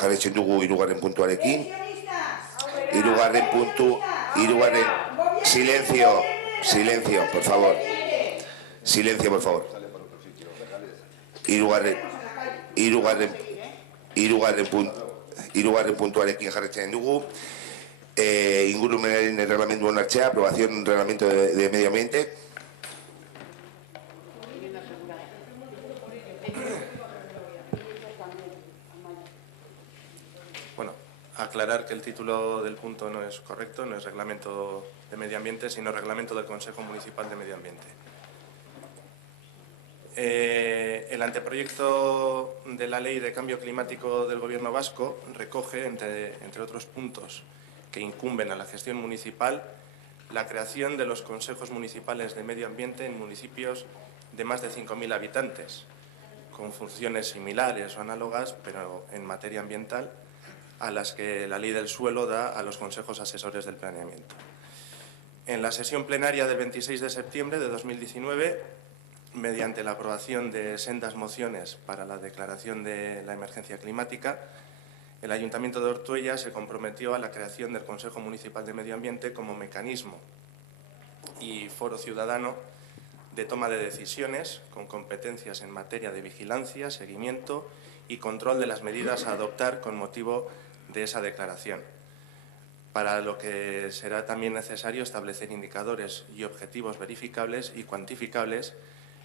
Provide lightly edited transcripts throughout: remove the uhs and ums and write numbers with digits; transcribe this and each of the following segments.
jarraitzen dugu hirugarren puntuarekin. Silencio, por favor. Silencio, por favor. Hirugarren puntuarekin jarraitzen dugu. Ingurumenaren reglamendu onartzea, aprobación del reglamento de medio ambiente. Bueno, aclarar que el título del punto no es correcto, no es reglamento de medio ambiente, sino reglamento del Consejo Municipal de Medio Ambiente. El anteproyecto de la Ley de Cambio Climático del Gobierno vasco recoge, entre otros puntos que incumben a la gestión municipal, la creación de los consejos municipales de medio ambiente en municipios de más de 5.000 habitantes, con funciones similares o análogas, pero en materia ambiental, a las que la Ley del Suelo da a los consejos asesores del planeamiento. En la sesión plenaria del 26 de septiembre de 2019, mediante la aprobación de sendas mociones para la declaración de la emergencia climática, el Ayuntamiento de Ortuella se comprometió a la creación del Consejo Municipal de Medio Ambiente como mecanismo y foro ciudadano de toma de decisiones con competencias en materia de vigilancia, seguimiento y control de las medidas a adoptar con motivo de esa declaración, para lo que será también necesario establecer indicadores y objetivos verificables y cuantificables,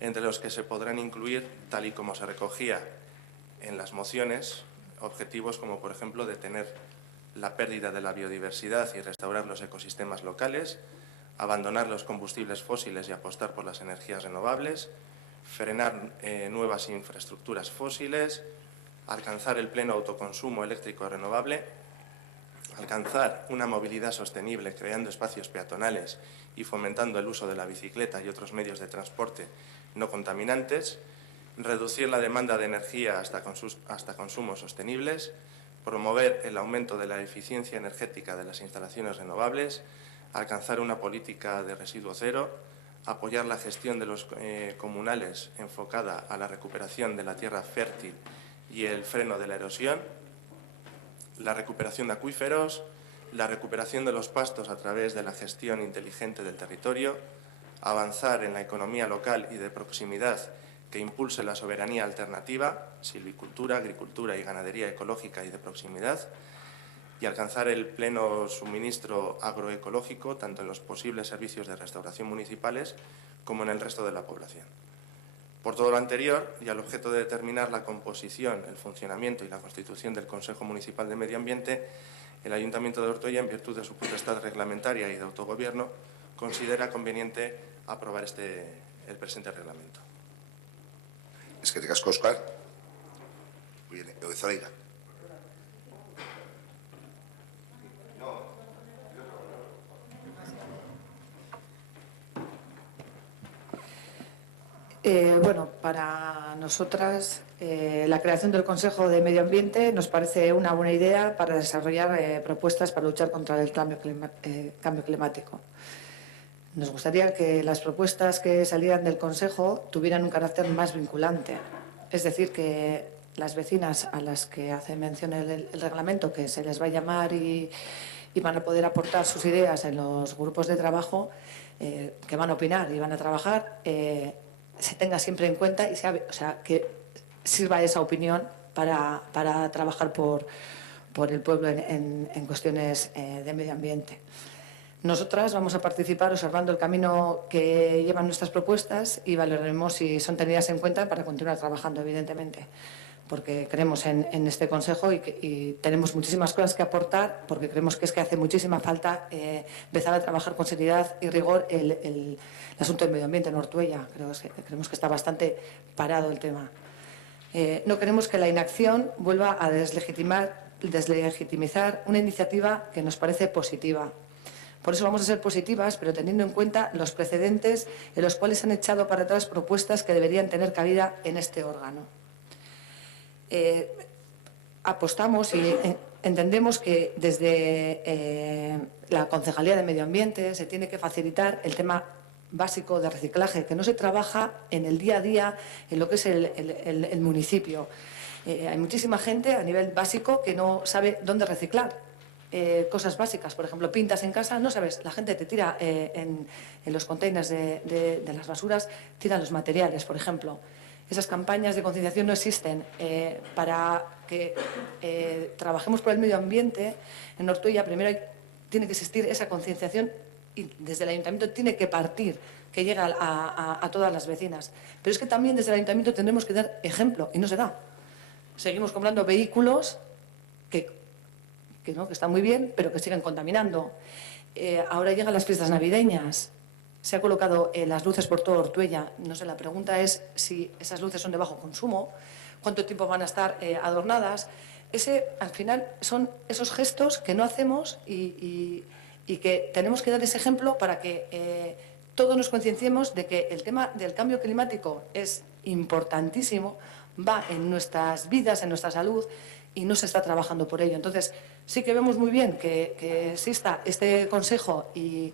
entre los que se podrán incluir, tal y como se recogía en las mociones, objetivos como, por ejemplo, detener la pérdida de la biodiversidad y restaurar los ecosistemas locales, abandonar los combustibles fósiles y apostar por las energías renovables, frenar nuevas infraestructuras fósiles, alcanzar el pleno autoconsumo eléctrico renovable, alcanzar una movilidad sostenible creando espacios peatonales y fomentando el uso de la bicicleta y otros medios de transporte no contaminantes, reducir la demanda de energía hasta consumos sostenibles, promover el aumento de la eficiencia energética de las instalaciones renovables, alcanzar una política de residuo cero, apoyar la gestión de los comunales enfocada a la recuperación de la tierra fértil y el freno de la erosión, la recuperación de acuíferos, la recuperación de los pastos a través de la gestión inteligente del territorio, avanzar en la economía local y de proximidad que impulse la soberanía alternativa, silvicultura, agricultura y ganadería ecológica y de proximidad, y alcanzar el pleno suministro agroecológico tanto en los posibles servicios de restauración municipales como en el resto de la población. Por todo lo anterior, y al objeto de determinar la composición, el funcionamiento y la constitución del Consejo Municipal de Medio Ambiente, el Ayuntamiento de Ortuella, en virtud de su potestad reglamentaria y de autogobierno, considera conveniente aprobar el presente reglamento. Eskerrik asko, Óscar. Muy bien, Zoraida. Bueno, para nosotras la creación del Consejo de Medio Ambiente nos parece una buena idea para desarrollar propuestas para luchar contra el cambio climático. Nos gustaría que las propuestas que salieran del Consejo tuvieran un carácter más vinculante. Es decir, que las vecinas a las que hace mención el reglamento, que se les va a llamar y van a poder aportar sus ideas en los grupos de trabajo, que van a opinar y van a trabajar, se tenga siempre en cuenta y que sirva esa opinión para trabajar por el pueblo en cuestiones de medio ambiente. Nosotras vamos a participar observando el camino que llevan nuestras propuestas y valoraremos si son tenidas en cuenta para continuar trabajando, evidentemente, porque creemos en este Consejo y tenemos muchísimas cosas que aportar, porque creemos que hace muchísima falta empezar a trabajar con seriedad y rigor el asunto del medio ambiente en Ortuella. Creemos que está bastante parado el tema. No queremos que la inacción vuelva a deslegitimizar una iniciativa que nos parece positiva. Por eso vamos a ser positivas, pero teniendo en cuenta los precedentes en los cuales se han echado para atrás propuestas que deberían tener cabida en este órgano. Apostamos y entendemos que desde la Concejalía de Medio Ambiente se tiene que facilitar el tema básico de reciclaje, que no se trabaja en el día a día en lo que es el municipio. Hay muchísima gente a nivel básico que no sabe dónde reciclar. Cosas básicas, por ejemplo, pintas en casa, no sabes, la gente te tira en los containers de las basuras, tiran los materiales, por ejemplo. Esas campañas de concienciación no existen. Para que trabajemos por el medio ambiente, en Ortuella primero tiene que existir esa concienciación y desde el ayuntamiento tiene que partir, que llegue a todas las vecinas. Pero es que también desde el ayuntamiento tendremos que dar ejemplo y no se da. Seguimos comprando vehículos que están muy bien, pero que siguen contaminando. Ahora llegan las fiestas navideñas. Se ha colocado las luces por todo Ortuella. No sé, la pregunta es si esas luces son de bajo consumo, cuánto tiempo van a estar adornadas. Al final, son esos gestos que no hacemos y que tenemos que dar ese ejemplo para que todos nos concienciemos de que el tema del cambio climático es importantísimo, va en nuestras vidas, en nuestra salud, y no se está trabajando por ello. Entonces, sí que vemos muy bien que exista este consejo y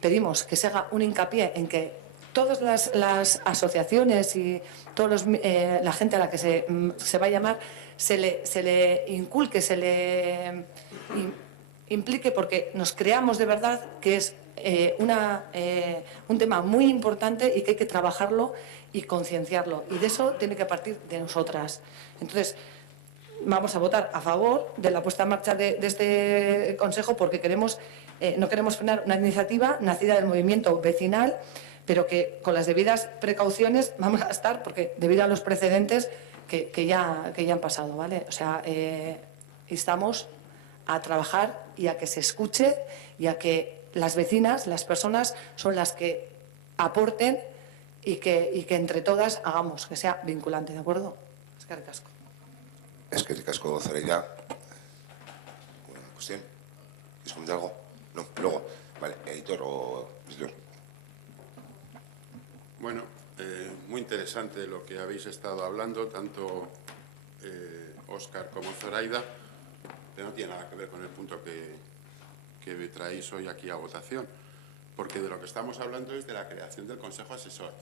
pedimos que se haga un hincapié en que todas las asociaciones y la gente a la que se va a llamar se le inculque, se le implique, porque nos creamos de verdad que es un tema muy importante y que hay que trabajarlo y concienciarlo. Y de eso tiene que partir de nosotras. Entonces, vamos a votar a favor de la puesta en marcha de este Consejo porque no queremos frenar una iniciativa nacida del movimiento vecinal, pero que con las debidas precauciones vamos a estar, porque debido a los precedentes que ya han pasado, ¿vale? O sea, instamos a trabajar y a que se escuche y a que las vecinas, las personas, son las que aporten y que entre todas hagamos que sea vinculante, ¿de acuerdo? Eskerrik asko. Eskerrik asko, Zoraida. ¿Alguna cuestión? ¿Quieres comentar algo? No, luego. Vale, editor o visitor. Bueno, muy interesante lo que habéis estado hablando, tanto Óscar como Zoraida, pero no tiene nada que ver con el punto que traéis hoy aquí a votación, porque de lo que estamos hablando es de la creación del Consejo Asesor.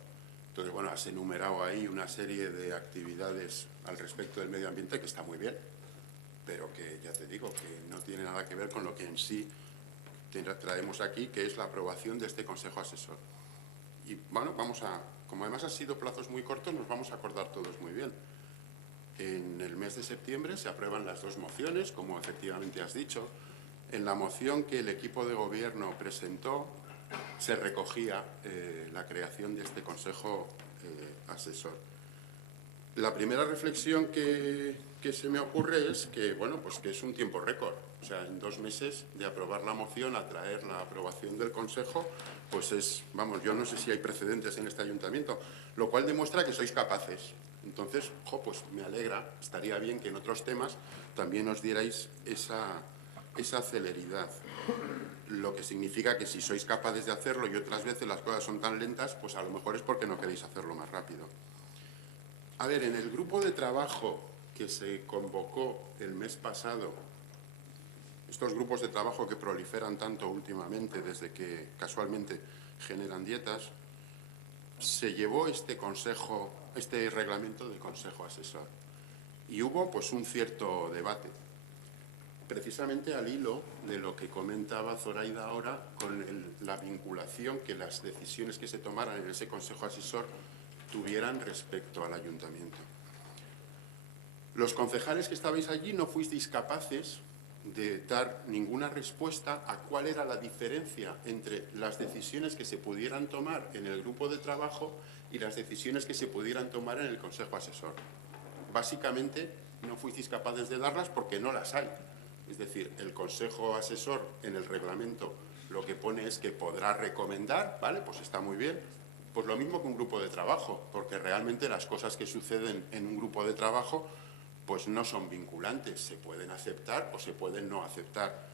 Entonces, bueno, has enumerado ahí una serie de actividades al respecto del medio ambiente que está muy bien, pero que ya te digo que no tiene nada que ver con lo que en sí traemos aquí, que es la aprobación de este Consejo Asesor. Y bueno, como además han sido plazos muy cortos, nos vamos a acordar todos muy bien. En el mes de septiembre se aprueban las dos mociones, como efectivamente has dicho. En la moción que el equipo de gobierno presentó se recogía la creación de este Consejo Asesor. La primera reflexión que se me ocurre es que, bueno, pues que es un tiempo récord. O sea, en 2 meses de aprobar la moción a traer la aprobación del Consejo, pues es, vamos, yo no sé si hay precedentes en este ayuntamiento, lo cual demuestra que sois capaces. Entonces, pues me alegra, estaría bien que en otros temas también os dierais esa celeridad. Lo que significa que si sois capaces de hacerlo y otras veces las cosas son tan lentas, pues a lo mejor es porque no queréis hacerlo más rápido. A ver, en el grupo de trabajo que se convocó el mes pasado, estos grupos de trabajo que proliferan tanto últimamente desde que casualmente generan dietas, se llevó este reglamento del Consejo Asesor y hubo pues un cierto debate, precisamente al hilo de lo que comentaba Zoraida ahora con la vinculación que las decisiones que se tomaran en ese Consejo Asesor tuvieran respecto al ayuntamiento. Los concejales que estabais allí no fuisteis capaces de dar ninguna respuesta a cuál era la diferencia entre las decisiones que se pudieran tomar en el grupo de trabajo y las decisiones que se pudieran tomar en el Consejo Asesor. Básicamente no fuisteis capaces de darlas porque no las hay. Es decir, el Consejo Asesor en el reglamento lo que pone es que podrá recomendar, ¿vale? Pues está muy bien. Pues lo mismo que un grupo de trabajo, porque realmente las cosas que suceden en un grupo de trabajo pues no son vinculantes, se pueden aceptar o se pueden no aceptar.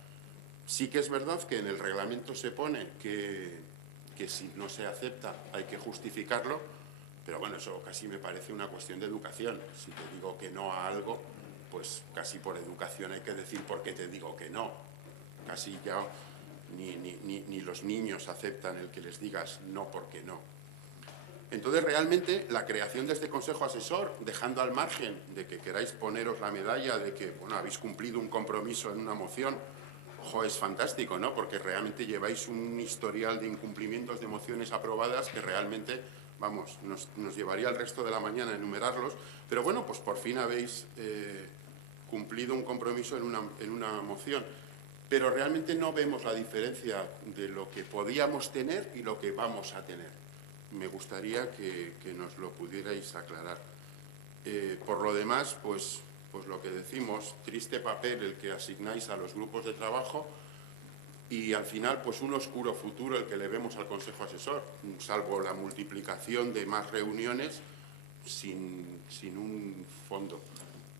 Sí que es verdad que en el reglamento se pone que si no se acepta hay que justificarlo, pero bueno, eso casi me parece una cuestión de educación. Si te digo que no a algo, pues casi por educación hay que decir por qué te digo que no. Casi ya ni los niños aceptan el que les digas no porque no. Entonces, realmente, la creación de este Consejo Asesor, dejando al margen de que queráis poneros la medalla de que, bueno, habéis cumplido un compromiso en una moción, ojo, es fantástico, ¿no? Porque realmente lleváis un historial de incumplimientos de mociones aprobadas que realmente, vamos, nos llevaría el resto de la mañana a enumerarlos. Pero bueno, pues por fin habéis cumplido un compromiso en una moción. Pero realmente no vemos la diferencia de lo que podíamos tener y lo que vamos a tener. Me gustaría que nos lo pudierais aclarar. Por lo demás, pues lo que decimos, triste papel el que asignáis a los grupos de trabajo y al final pues un oscuro futuro el que le vemos al Consejo Asesor, salvo la multiplicación de más reuniones sin un fondo.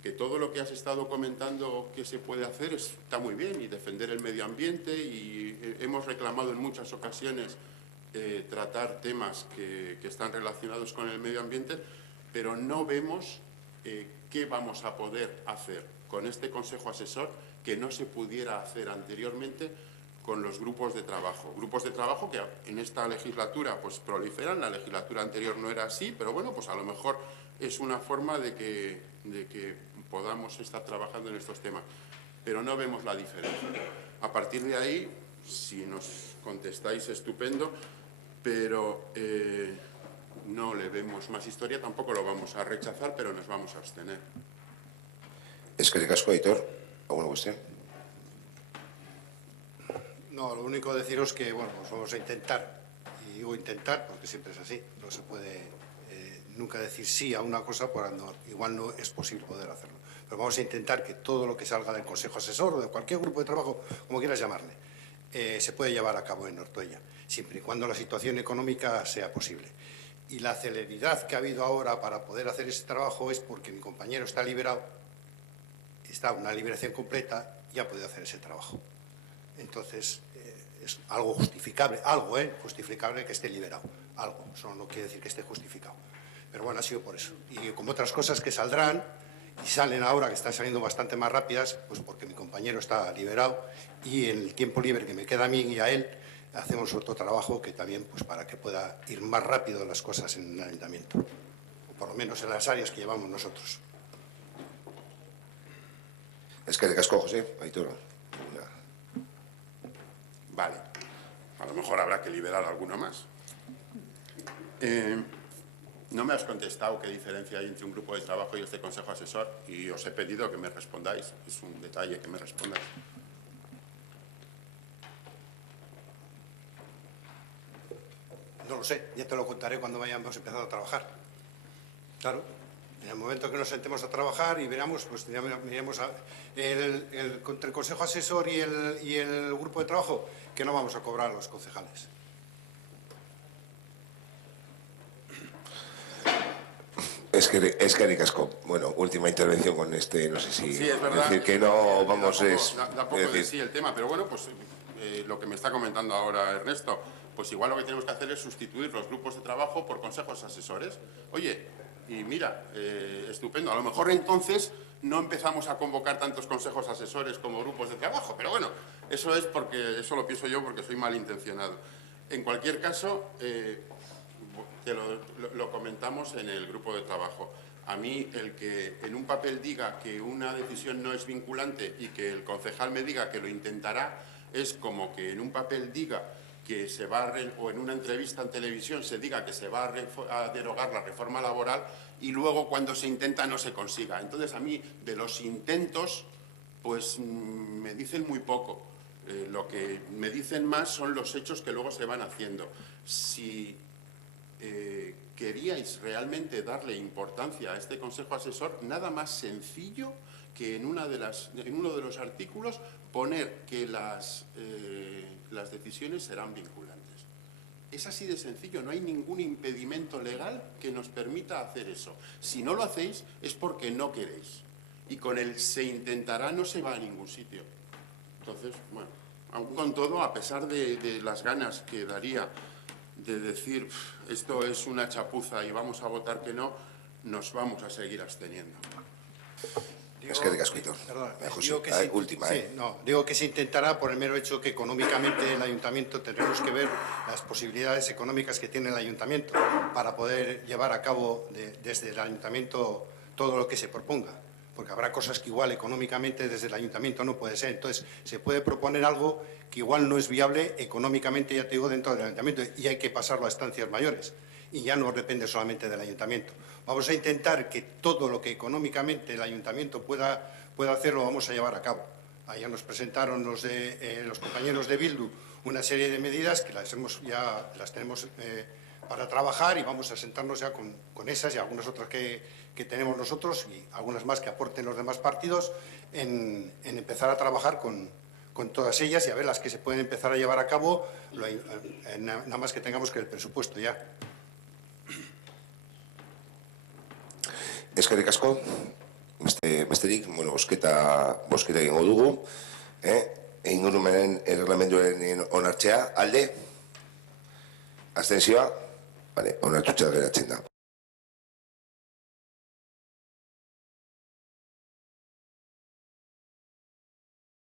Que todo lo que has estado comentando que se puede hacer está muy bien, y defender el medio ambiente, y hemos reclamado en muchas ocasiones tratar temas que están relacionados con el medio ambiente, pero no vemos qué vamos a poder hacer con este Consejo Asesor que no se pudiera hacer anteriormente con los grupos de trabajo. Grupos de trabajo que en esta legislatura pues proliferan, la legislatura anterior no era así, pero bueno, pues a lo mejor es una forma de que podamos estar trabajando en estos temas. Pero no vemos la diferencia. A partir de ahí, si nos contestáis, estupendo, pero no le vemos más historia, tampoco lo vamos a rechazar, pero nos vamos a abstener. Eskerrik asko, Aitor. ¿Alguna cuestión? No, lo único deciros que, bueno, pues vamos a intentar, y digo intentar porque siempre es así, no se puede nunca decir sí a una cosa cuando igual no es posible poder hacerlo. Pero vamos a intentar que todo lo que salga del Consejo Asesor o de cualquier grupo de trabajo, como quieras llamarle, se puede llevar a cabo en Ortuella, siempre y cuando la situación económica sea posible. Y la celeridad que ha habido ahora para poder hacer ese trabajo es porque mi compañero está liberado, está una liberación completa y ha podido hacer ese trabajo. Entonces, es algo justificable, justificable que esté liberado, algo, eso no quiere decir que esté justificado. Pero bueno, ha sido por eso. Y como otras cosas que saldrán, y salen ahora, que están saliendo bastante más rápidas, pues porque mi compañero está liberado y en el tiempo libre que me queda a mí y a él, hacemos otro trabajo que también, pues para que pueda ir más rápido las cosas en el ayuntamiento, o por lo menos en las áreas que llevamos nosotros. Eskerrik asko, José. Aitor. Vale, a lo mejor habrá que liberar alguno más. No me has contestado qué diferencia hay entre un grupo de trabajo y este Consejo Asesor, y os he pedido que me respondáis. Es un detalle que me respondáis. No lo sé, ya te lo contaré cuando vayamos empezando a trabajar. Claro, en el momento que nos sentemos a trabajar y veamos, pues miremos entre el Consejo Asesor y el grupo de trabajo, que no vamos a cobrar a los concejales. Eskerrik asko. Bueno, última intervención con este, no sé si... Sí, es verdad. Decir que no, vamos, da poco de sí el tema, pero bueno, pues lo que me está comentando ahora Ernesto, pues igual lo que tenemos que hacer es sustituir los grupos de trabajo por consejos asesores. Oye, y mira, estupendo, a lo mejor entonces no empezamos a convocar tantos consejos asesores como grupos de trabajo, pero bueno, eso lo pienso yo porque soy malintencionado. En cualquier caso, lo comentamos en el grupo de trabajo. A mí, el que en un papel diga que una decisión no es vinculante y que el concejal me diga que lo intentará, es como que en un papel diga que se va o en una entrevista en televisión se diga que se va a derogar la reforma laboral y luego cuando se intenta no se consiga. Entonces, a mí, de los intentos, pues me dicen muy poco. Lo que me dicen más son los hechos que luego se van haciendo. Si queríais realmente darle importancia a este Consejo Asesor, nada más sencillo que en uno de los artículos poner que las decisiones serán vinculantes. Es así de sencillo, no hay ningún impedimento legal que nos permita hacer eso. Si no lo hacéis es porque no queréis. Y con el se intentará no se va a ningún sitio. Entonces, bueno, aún con todo, a pesar de las ganas que daría de decir esto es una chapuza y vamos a votar que no, nos vamos a seguir absteniendo. Eskerrik asko, Aitor. Perdón, José, digo que última, sí, no, digo que se intentará por el mero hecho que económicamente el ayuntamiento tendremos que ver las posibilidades económicas que tiene el ayuntamiento para poder llevar a cabo desde el ayuntamiento todo lo que se proponga, porque habrá cosas que igual económicamente desde el ayuntamiento no puede ser. Entonces, se puede proponer algo que igual no es viable económicamente, ya te digo, dentro del ayuntamiento, y hay que pasarlo a estancias mayores, y ya no depende solamente del ayuntamiento. Vamos a intentar que todo lo que económicamente el ayuntamiento pueda hacer lo vamos a llevar a cabo. Ayer nos presentaron los compañeros de Bildu una serie de medidas que las tenemos para trabajar, y vamos a sentarnos ya con esas y algunas otras que tenemos nosotros, y algunas más que aporten los demás partidos, en empezar a trabajar con todas ellas y a ver las que se pueden empezar a llevar a cabo, nada más que tengamos que el presupuesto ya. Eskerrik asko, besterik, bozketa egingo dugu, ingurumenen erreglamenduaren onartzea, alde, abstentzioa, onartuta geratzen da.